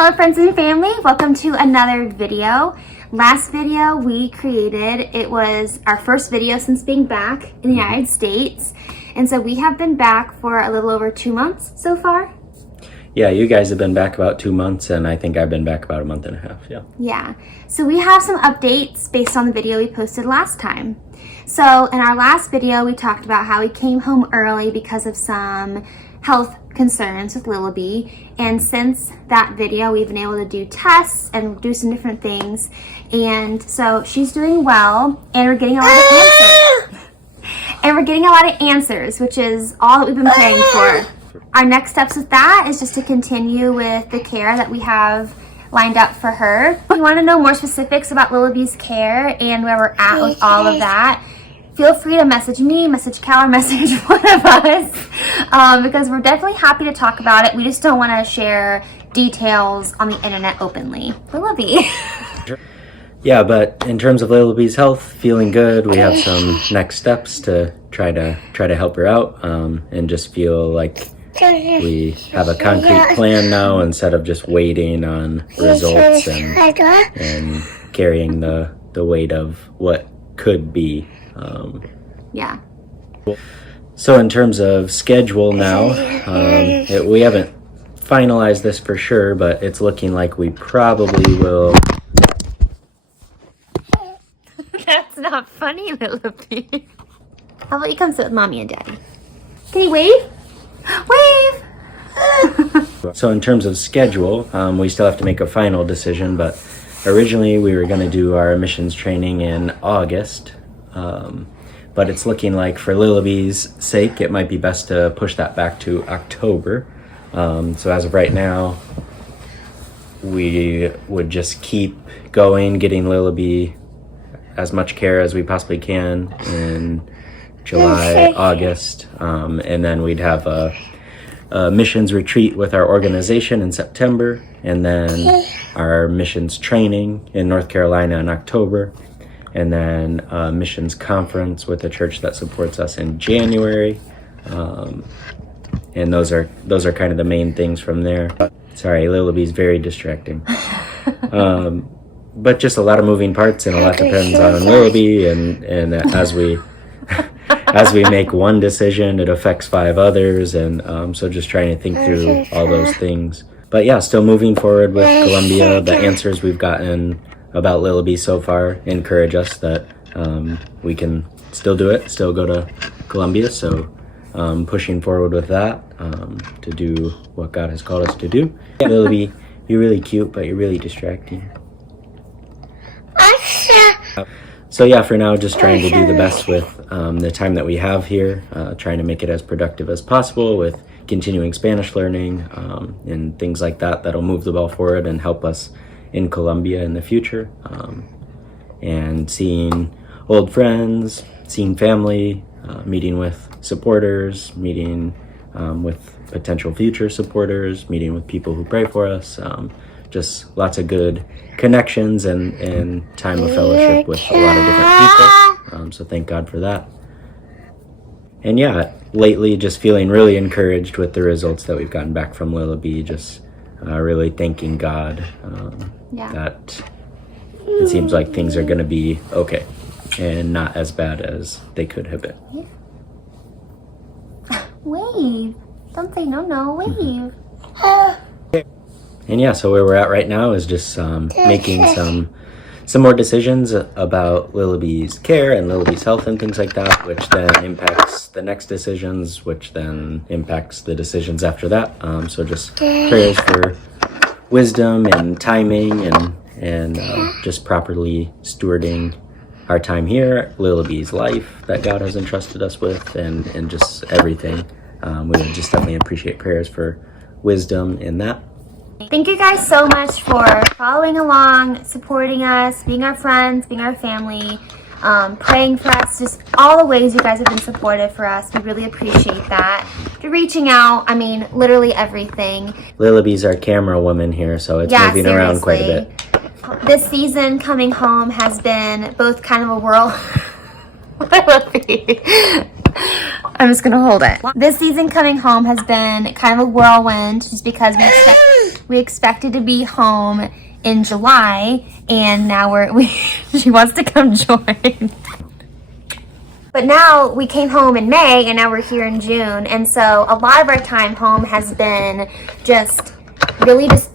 Hello friends and family, welcome to another video. Last video we created, it was our first video since being back in the United States. And so we have been back for a little over 2 months so far. Yeah, you guys have been back about 2 months and I think I've been back about a month and a half, yeah. Yeah, so we have some updates based on the video we posted last time. So in our last video, we talked about how we came home early because of some health concerns with Lillabee, and since that video we've been able to do tests and do some different things, and so she's doing well and we're getting a lot of answers. Which is all that we've been praying for. Our next steps with that is just to continue with the care that we have lined up for her. If you want to know more specifics about Lillabee's care and where we're at with all of that, feel free to message me, message Cal, or message one of us, because we're definitely happy to talk about it. We just don't want to share details on the internet openly. Lillabee. Yeah, but in terms of Lillabee's health, feeling good. We have some next steps to try to help her out, and just feel like we have a concrete plan now instead of just waiting on results and carrying the weight of what could be. Yeah. So in terms of schedule now, we haven't finalized this for sure, but it's looking like we probably will. That's not funny, Lillabee. How about you come sit with mommy and daddy? Can you wave? Wave! So in terms of schedule, we still have to make a final decision, but originally we were going to do our missions training in August. But it's looking like for Lillabee's sake, it might be best to push that back to October. So as of right now, we would just keep going, getting Lillabee as much care as we possibly can in July, August, and then we'd have a missions retreat with our organization in September, and then our missions training in North Carolina in October, and then a missions conference with the church that supports us in January, and those are kind of the main things from there. Sorry, Lillabee's very distracting. But just a lot of moving parts, and a lot depends on Lillabee, and as we make one decision, it affects 5 others, and so just trying to think through all those things. But yeah, still moving forward with Colombia. The answers we've gotten about Lillabee so far encourage us that we can still do it, still go to Colombia. So pushing forward with that to do what God has called us to do. Yeah, Lillabee, you're really cute, but you're really distracting. So yeah, for now, just trying to do the best with the time that we have here, trying to make it as productive as possible with continuing Spanish learning and things like that that'll move the ball forward and help us in Colombia in the future, and seeing old friends, seeing family, meeting with supporters, meeting with potential future supporters, meeting with people who pray for us, just lots of good connections and time of fellowship with a lot of different people, so thank God for that. And yeah, lately just feeling really encouraged with the results that we've gotten back from Lillabee, just really thanking God that it seems like things are going to be okay and not as bad as they could have been. Yeah. Wave. Don't say no, wave. And yeah, so where we're at right now is just making some more decisions about Lillabee's care and Lillabee's health and things like that, which then impacts the next decisions, which then impacts the decisions after that. So just prayers for wisdom and timing and just properly stewarding our time here, Lillabee's life that God has entrusted us with, and just everything. We would just definitely appreciate prayers for wisdom in that. Thank you guys so much for following along, supporting us, being our friends, being our family, praying for us, just all the ways you guys have been supportive for us. We really appreciate that. To reaching out, I mean, literally everything. Lillabee's our camera woman here, so it's moving around quite a bit. This season coming home has been both kind of a whirl. I'm just gonna hold it. This season coming home has been kind of a whirlwind just because we expected to be home in July, and now she wants to come join. But now we came home in May, and now we're here in June, and so a lot of our time home has been just really just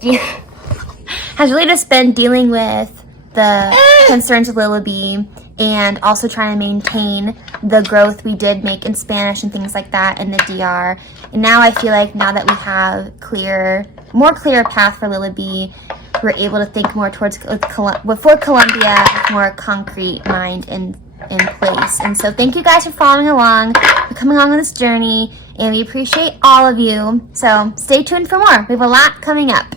been dealing with the concerns of Lillabee and also trying to maintain the growth we did make in Spanish and things like that in the DR. And now I feel like now that we have more clear path for Lillabee, we're able to think more towards for Colombia with more concrete mind in place. And so thank you guys for following along, for coming along on this journey, and we appreciate all of you. So stay tuned for more. We have a lot coming up.